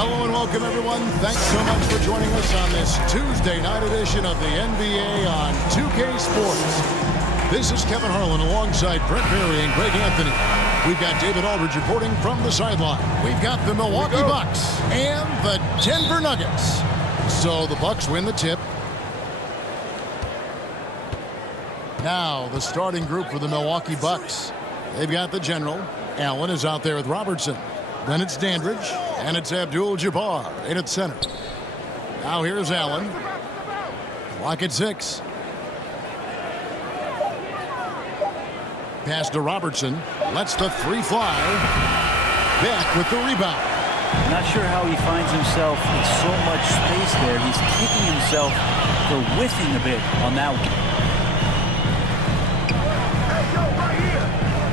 Hello and welcome, everyone. Thanks so much for joining us on this Tuesday night edition of the NBA on 2K Sports. This is Kevin Harlan alongside Brett Berry and Greg Anthony. We've got David Aldridge reporting from the sideline. We've got the Milwaukee Bucks and the Denver Nuggets. So the Bucks win the tip. Now the starting group for the Milwaukee Bucks. They've got the general. Allen is out there with Robertson. Then it's Dandridge, and it's Abdul-Jabbar in at center. Now here's Allen. Clock at 6. Pass to Robertson. Lets the three fly. Beck with the rebound. Not sure how he finds himself in so much space there. He's kicking himself for whiffing a bit on that one.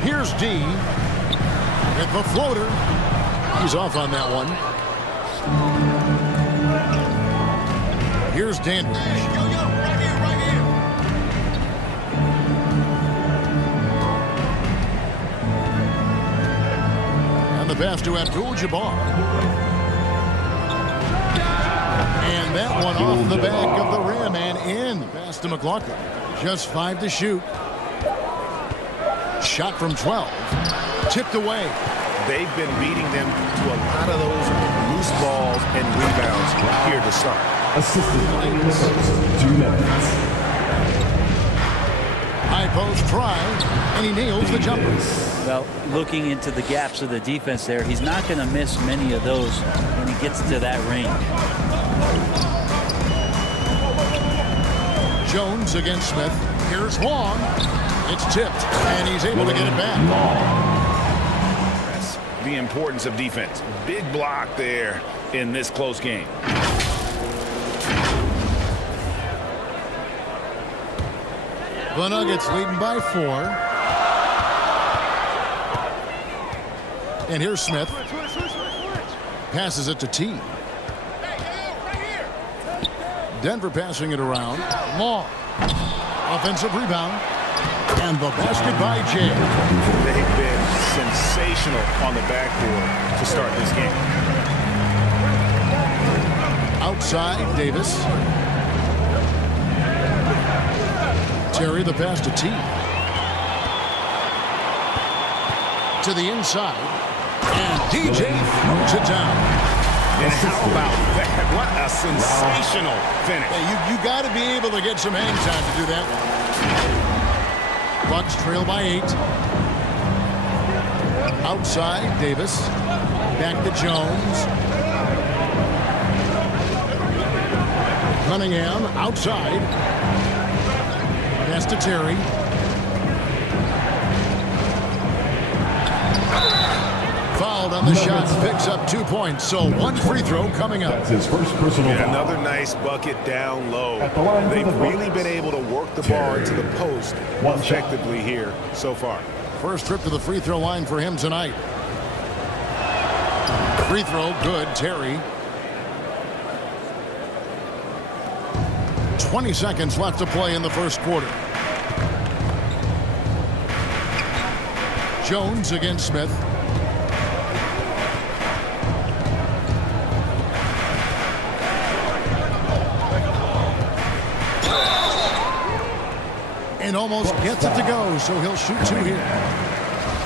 Here's D with the floater. He's off on that one. Here's Dandridge. Right here. And the pass to Abdul-Jabbar. And that one off the back of the rim and in. Pass to McLaughlin. Just 5 to shoot. Shot from 12. Tipped away. They've been beating them to a lot of those loose balls and rebounds here to start. Assistant playing the first 2 minutes. High post try, and he nails the jumper. Well, looking into the gaps of the defense there, he's not going to miss many of those when he gets to that range. Jones against Smith. Here's Long. It's tipped, and he's able to get it back. The importance of defense. Big block there in this close game. The Nuggets leading by 4. And here's Smith. Passes it to T. Denver passing it around. Long. Offensive rebound. And the basket by Jay. They've been sensational on the backboard to start this game. Outside, Davis. Terry, the pass to T. To the inside. And DJ throws it down. And how about that? What a sensational finish. Hey, you got to be able to get some hang time to do that one. Bucks trail by 8. Outside, Davis. Back to Jones. Cunningham outside. Pass to Terry. Fouled on the shot. Picks up 2 points. So 1 free throw coming up. That's his first personal foul. Another nice bucket down low. At the line They've for the really Bucks. been able to work the ball into the post effectively here so far. First trip to the free throw line for him tonight. Free throw, good. Terry. 20 seconds left to play in the first quarter. Jones against Smith. And almost gets it to go, so he'll shoot 2 here.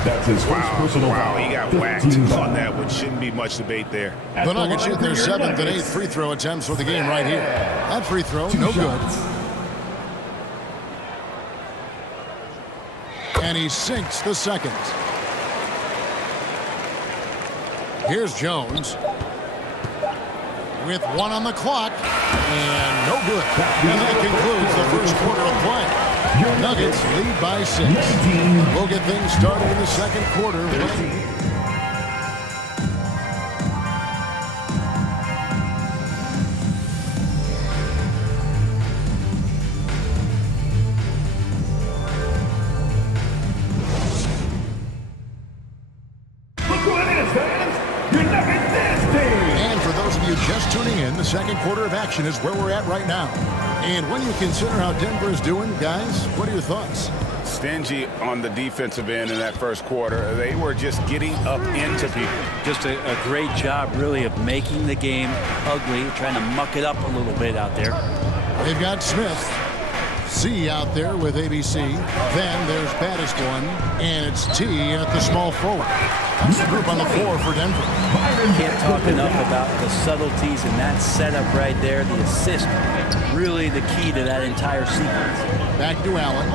That's his first personal Wow, foul. he got whacked 15 on that one. Shouldn't be much debate there. The Nuggets shoot their 7th and 8th free throw attempts for the game right here. That free throw, no good. And he sinks the second. Here's Jones. With 1 on the clock. And no good. And that concludes the first quarter of play. Nuggets lead by 6. We'll get things started in the second quarter. And for those of you just tuning in, the second quarter of action is where we're at right now. And when you consider how Denver is doing, guys, what are your thoughts? stingy on the defensive end in that first quarter. They were just getting up into people. Just a great job, really, of making the game ugly, trying to muck it up a little bit out there. They've got Smith. C out there with ABC. Then there's baddest one, and it's T at the small forward. That's the group on the floor for Denver. Can't talk enough about the subtleties in that setup right there. The assist, really the key to that entire sequence. Back to Allen.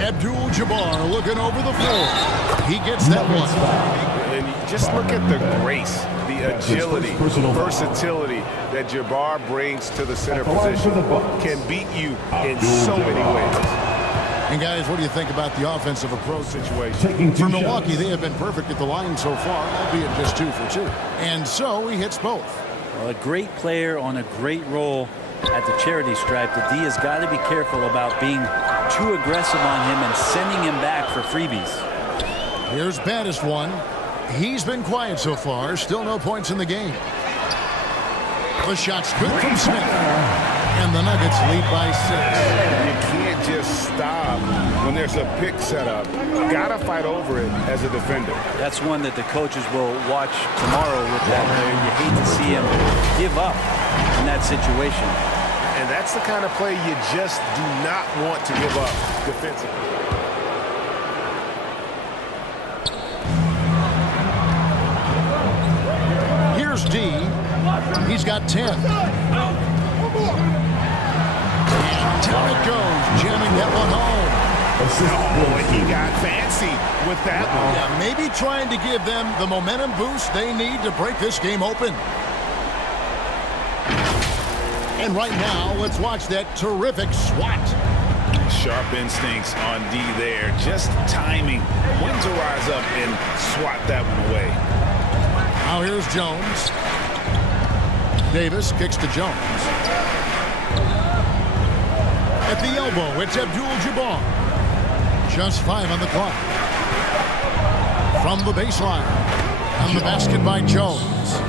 Abdul-Jabbar looking over the floor. He gets that one. And just look at the grace, the agility, versatility that Jabbar brings to the center position. Can beat you in so many ways. And guys, what do you think about the offensive approach situation? For Milwaukee, they have been perfect at the line so far, albeit just 2 for 2. And so he hits both. Well, a great player on a great role at the charity stripe. The D has got to be careful about being too aggressive on him and sending him back for freebies. Here's baddest one. He's been quiet so far. Still no points in the game. The shot's good from Smith. And the Nuggets lead by 6. You can't just stop when there's a pick set up. You gotta fight over it as a defender. That's one that the coaches will watch tomorrow with that. You hate to see him give up in that situation. And that's the kind of play you just do not want to give up defensively. Here's D. He's got 10. And down it goes, jamming that one home. Oh, he got fancy with that one. Yeah, maybe trying to give them the momentum boost they need to break this game open. And right now, let's watch that terrific swat. Sharp instincts on D there. Just timing when to rise up and swat that one away. Now here's Jones. Davis kicks to Jones. At the elbow, it's Abdul-Jabbar. Just 5 on the clock. From the baseline. On the basket by Jones.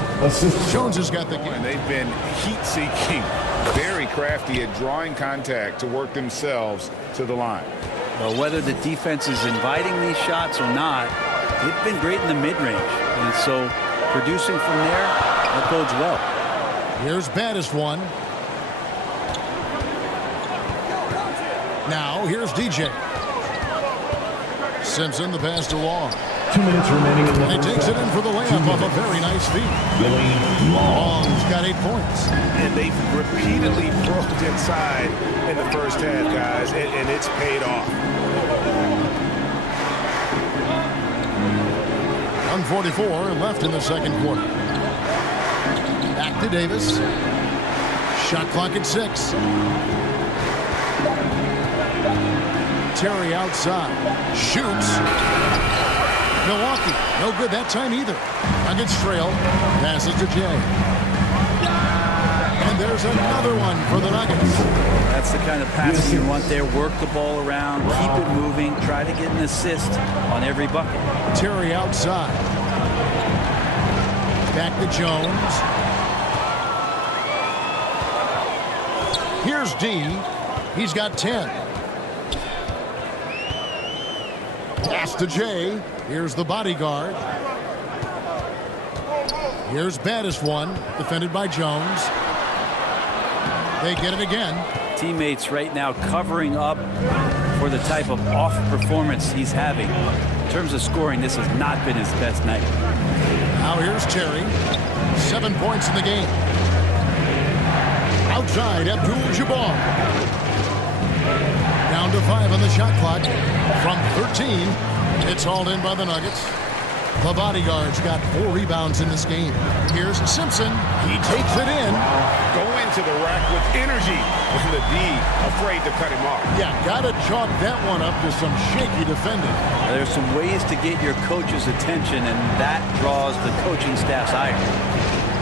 Jones has got the game. And they've been heat-seeking, very crafty at drawing contact to work themselves to the line. Well, whether the defense is inviting these shots or not, they've been great in the mid-range. And so producing from there, that bodes well. Here's baddest one. Now, here's DJ. Simpson, the pass to Long. 2 minutes remaining in the And he takes it in for the layup off a very nice feed. Long's got 8 points. And they've repeatedly probed inside in the first half, guys, and it's paid off. 1:44 left in the second quarter. Back to Davis. Shot clock at 6. Terry outside. Shoots. Milwaukee, no good that time either. Nuggets trail. Passes to Jay. And there's another one for the Nuggets. That's the kind of passing you want there. Work the ball around, keep it moving, try to get an assist on every bucket. Terry outside. Back to Jones. Here's D. He's got 10. Pass to Jay. Here's the bodyguard. Here's baddest one, defended by Jones. They get it again. Teammates right now covering up for the type of off performance he's having. In terms of scoring, this has not been his best night. Now here's Terry. 7 points in the game. Outside, Abdul-Jabbar. Down to 5 on the shot clock. From 13, it's hauled in by the Nuggets. The bodyguard's got 4 rebounds in this game. Here's Simpson. He takes it in. Go into the rack with energy. And the D afraid to cut him off. Yeah, gotta chalk that one up to some shaky defending. There's some ways to get your coach's attention, and that draws the coaching staff's ire.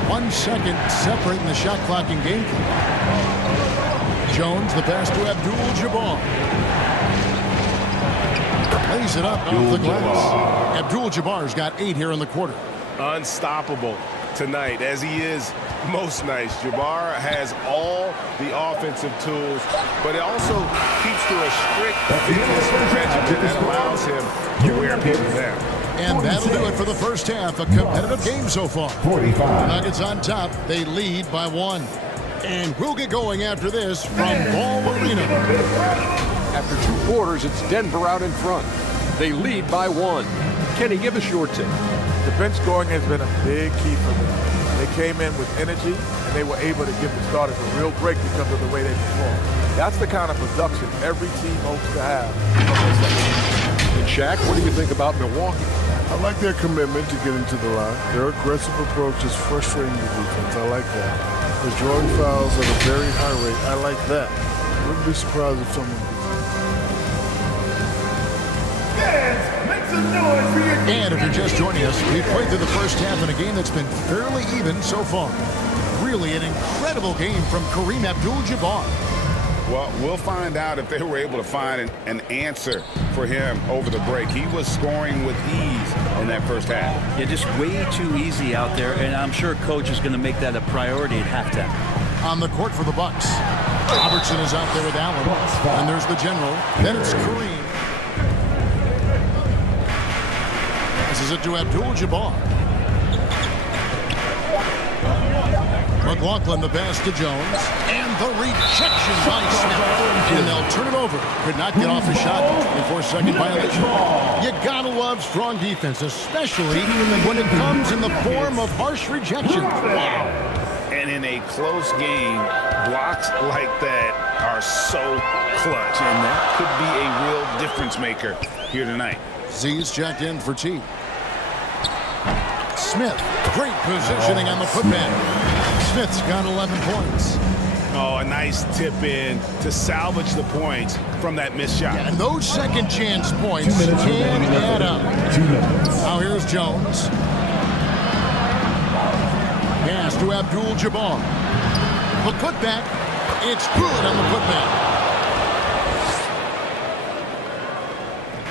1 second separating the shot clock and game clock. Jones, the pass to Abdul-Jabbar. Lays it up off the glass. Abdul-Jabbar's got 8 here in the quarter. Unstoppable. tonight, as he is most nights. Jabbar has all the offensive tools, but it also keeps to a strict fitness regimen that allows him to wear people down. And that'll do it for the first half. A competitive game so far. 45. Nuggets on top. They lead by 1. And we'll get going after this from Ball Arena. After 2 quarters, it's Denver out in front. They lead by 1. Kenny, give us your take. The bench scoring has been a big key for them. They came in with energy, and they were able to give the starters a real break because of the way they performed. That's the kind of production every team hopes to have. And Shaq, what do you think about Milwaukee? I like their commitment to getting to the line. Their aggressive approach is frustrating the defense. I like that. They're drawing fouls at a very high rate. I like that. Wouldn't be surprised if someone... And if you're just joining us, we've played through the first half in a game that's been fairly even so far. Really an incredible game from Kareem Abdul-Jabbar. Well, we'll find out if they were able to find an answer for him over the break. He was scoring with ease in that first half. Yeah, just way too easy out there, and I'm sure coach is going to make that a priority at halftime. On the court for the Bucks, Robertson is out there with Allen. And there's the general. Then it's Kareem. Passes it to Abdul-Jabbar. McLaughlin the pass to Jones. And the rejection by Smith. And they'll turn it over. Could not get off the shot before second violation. You gotta love strong defense, especially when it comes in the form of harsh rejections. And in a close game, blocks like that are so clutch, and that could be a real difference maker here tonight. Z's checked in for T. Smith, great positioning on the putback. Smith's got 11 points. Oh, a nice tip in to salvage the points from that missed shot. And those second chance points can add up. 2 minutes. Now here's Jones. Pass to Abdul-Jabbar. The putback. It's good on the putback.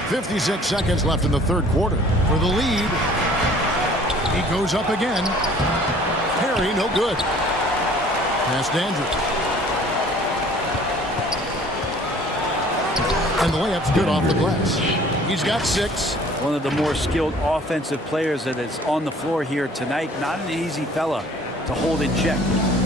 56 seconds left in the third quarter. For the lead, he goes up again. Perry, no good. Pass Dandridge. And the layup's good off the glass. He's got 6. One of the more skilled offensive players that is on the floor here tonight. Not an easy fella to hold in check.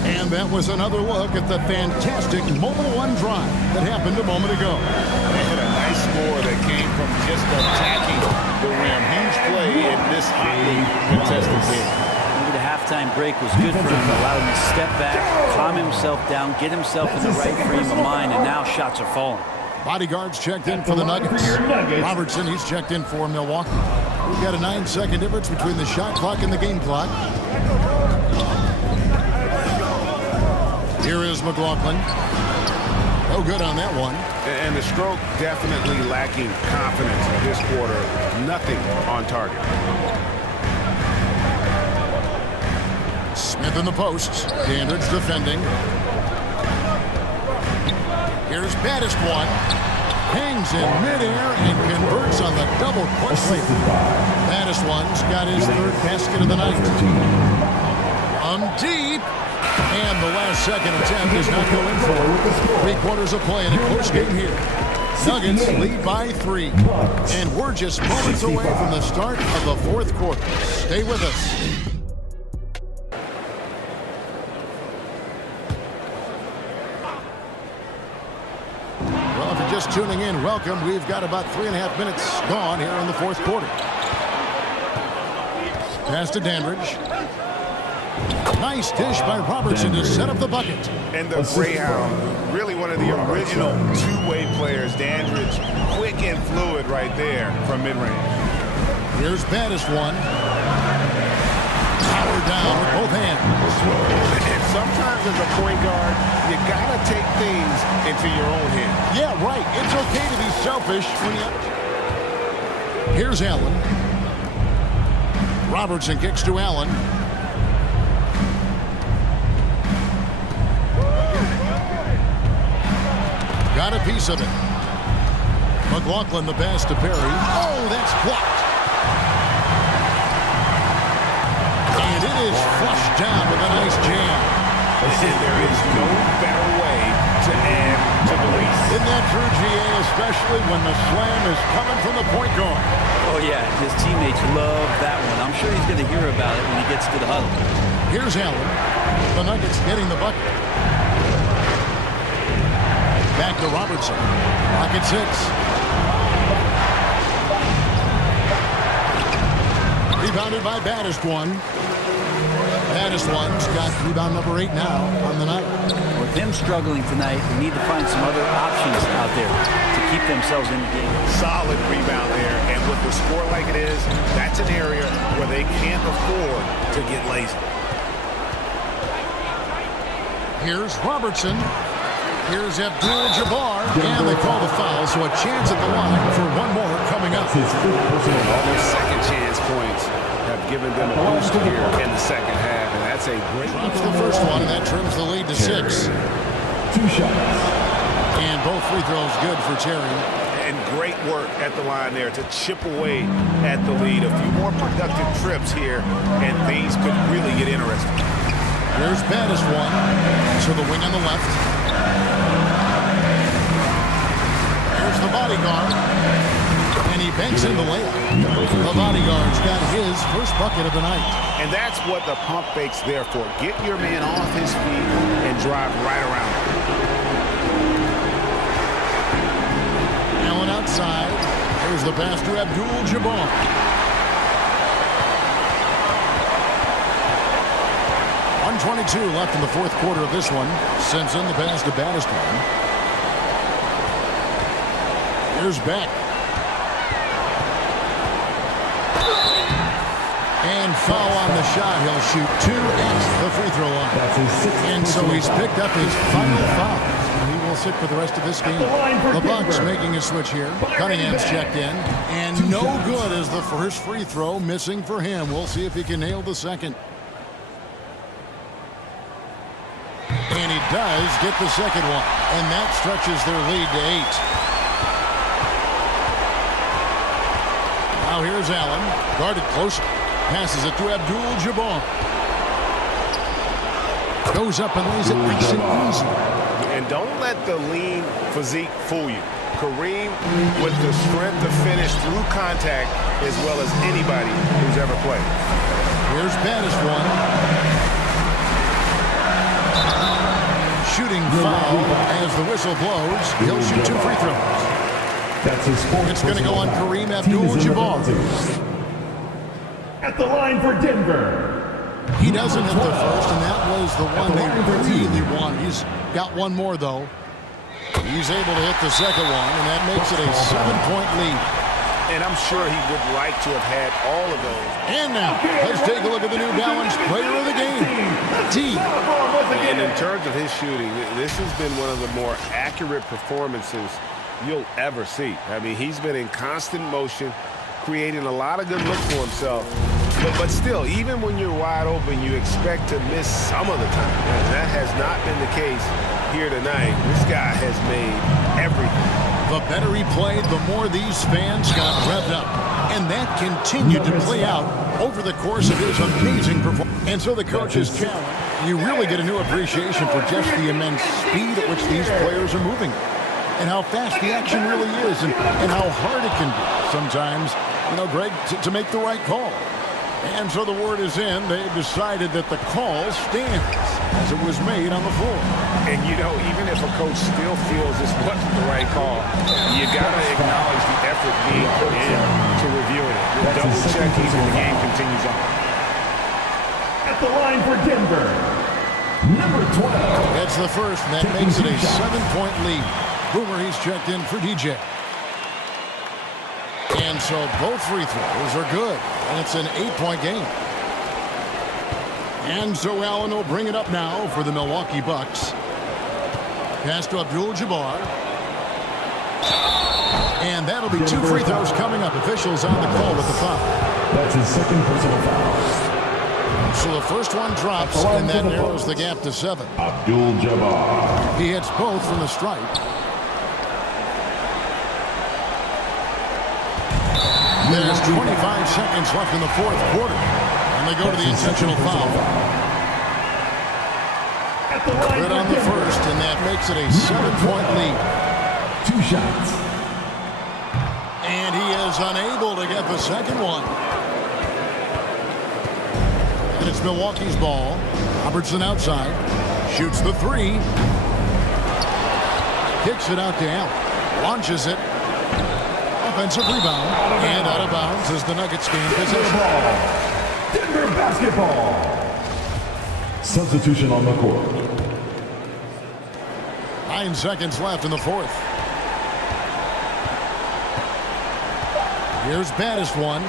And that was another look at the fantastic Mobile One drive that happened a moment ago. They hit a nice score that came from just attacking the rim. Huge play in this hotly contested game. Maybe the halftime break was good for him, allowed him to step back, calm himself down, get himself in the right frame of mind, and now shots are falling. Bodyguards checked in for the Nuggets. Robertson, he's checked in for Milwaukee. We've got a 9-second difference between the shot clock and the game clock. Here is McLaughlin. No good on that one. And the stroke definitely lacking confidence this quarter. Nothing on target. Smith in the post. Dandridge defending. Here's Baddest one. Hangs in midair and converts on the double clutch. Baddest one's got his third basket of the night. From deep. And the last second attempt is not going for. 3 quarters of play in a close game here. Nuggets lead by 3. And we're just moments away from the start of the fourth quarter. Stay with us. Well, if you're just tuning in, welcome. We've got about 3.5 minutes gone here in the fourth quarter. Pass to Dandridge. Nice dish by Robertson to set up the bucket. And the Greyhound, really one of the original two-way players. Dandridge, quick and fluid right there from mid-range. Here's Baddest one. Power down with both hands. And sometimes as a point guard, you gotta take things into your own hands. Yeah, right. It's okay to be selfish when you... Here's Allen. Robertson kicks to Allen. Got a piece of it. McLaughlin the pass to Perry. Oh, that's blocked. And it is flushed down with a nice jam. And there is no better way to add to the lead. Isn't that true, GA, especially when the slam is coming from the point guard? Oh, yeah, his teammates love that one. I'm sure he's going to hear about it when he gets to the huddle. Here's Allen. The Nuggets getting the bucket. Back to Robertson. Pocket 6. Rebounded by Baddest One. Baddest One's got rebound number 8 now on the night. With them struggling tonight, they need to find some other options out there to keep themselves in the game. Solid rebound there, and with the score like it is, that's an area where they can't afford to get lazy. Here's Robertson. Here's Abdul-Jabbar. And they call the foul, so a chance at the line for one more coming up. Those second chance points have given them a boost here in the second half, and that's a great... Drops the first one, and that trims the lead to 6. 2 shots. And both free throws good for Terry. And great work at the line there to chip away at the lead. A few more productive trips here, and things could really get interesting. Here's Baddest One. To the wing on the left. Here's the bodyguard. And he banks in the layup. The bodyguard's got his first bucket of the night. And that's what the pump fake's there for. Get your man off his feet and drive right around him. Allen outside. Here's the pass to Abdul-Jabbar. 1:22 left in the fourth quarter of this one. Simpson the pass to Baddest One. Here's Beck. And foul on the shot. He'll shoot 2 at the free throw line. And so he's picked up his final foul. And he will sit for the rest of this game. The Bucks making a switch here. Cunningham's checked in. And no good as the first free throw missing for him. We'll see if he can nail the second. And he does get the second one. And that stretches their lead to 8. Now here's Allen. Guarded closer. Passes it to Abdul-Jabbar. Goes up and lays it nice and easy. And don't let the lean physique fool you. Kareem with the strength to finish through contact as well as anybody who's ever played. Here's Baddest One. Shooting foul as the whistle blows. He'll shoot 2 free throws. That's his fourth. It's going to go on Kareem Abdul-Jabbar. At the line for Denver. He doesn't hit the first, and that was the one they really won. He's got one more, though. He's able to hit the second one, and that makes it a 7-point lead. And I'm sure he would like to have had all of those. And now, let's take a look at the New Balance player of the game, D. And in terms of his shooting, this has been one of the more accurate performances you'll ever see. I mean, he's been in constant motion, creating a lot of good looks for himself. But still, even when you're wide open, you expect to miss some of the time. And that has not been the case here tonight. This guy has made everything. The better he played, the more these fans got revved up. And that continued to play out over the course of his amazing performance. And so the coach's challenge, you really get a new appreciation for just the immense speed at which these players are moving. And how fast the action really is, and how hard it can be sometimes, you know, Greg, to make the right call. And so the word is in. They've decided that the call stands as it was made on the floor. And, you know, even if a coach still feels this wasn't the right call, you got to acknowledge the effort being put in to reviewing it. Double checking when the game continues on. At the line for Denver, number 12. That's the first, and that makes it a 7-point lead. Boomer, he's checked in for DJ. And so both free throws are good, and it's an 8-point game. And so Allen will bring it up now for the Milwaukee Bucks. Pass to Abdul-Jabbar. And that'll be 2 free throws coming up. Officials on the call with the foul. That's his second personal foul. So the first one drops, and that narrows the gap to 7. Abdul-Jabbar. He hits both from the stripe. There's 25 seconds left in the fourth quarter. And they go to the intentional foul. Good on the first, and that makes it a 7-point lead. 2 shots. And he is unable to get the second one. And it's Milwaukee's ball. Robertson outside. Shoots the 3. Kicks it out to Allen. Launches it. Offensive rebound. And out of bounds as the Nuggets gain possession. Denver basketball. Substitution on the court. 9 seconds left in the fourth. Here's baddest one.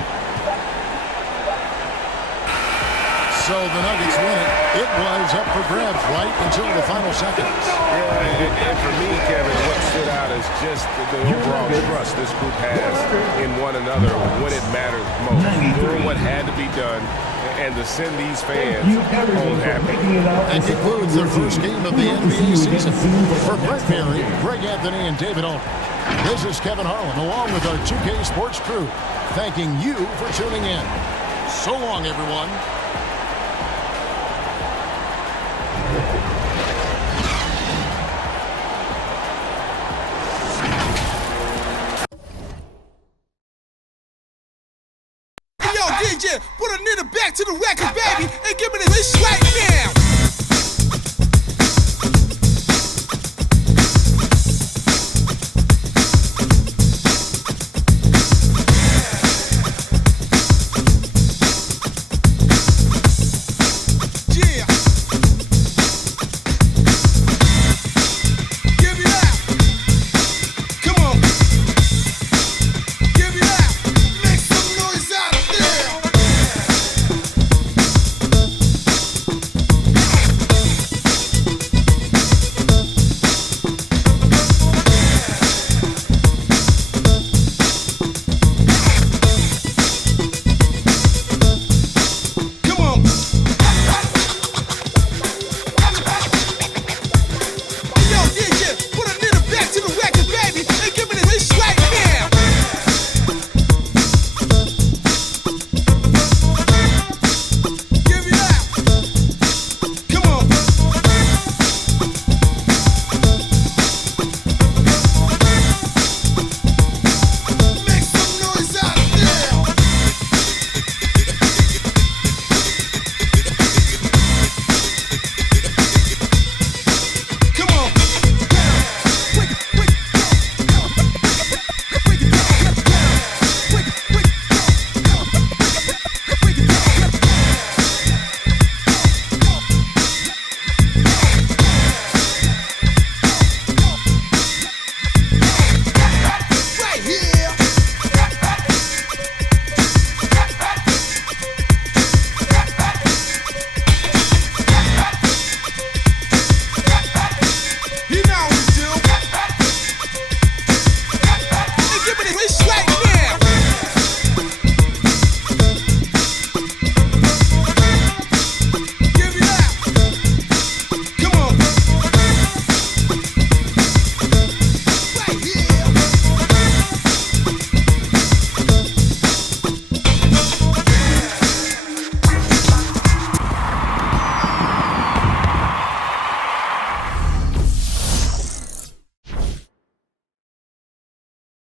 So the Nuggets win it. It was up for grabs right until the final seconds. Yeah, and for me, Kevin, what stood out is just the overall trust this group has in one another when it matters most. Doing what had to be done and to send these fans home happy. That concludes their first game of the NBA season. For Brent Berry, Greg Anthony, and David Owen, this is Kevin Harlan along with our 2K Sports crew, thanking you for tuning in. So long, everyone. DJ, put a nigga back to the record, baby, and give me this right now.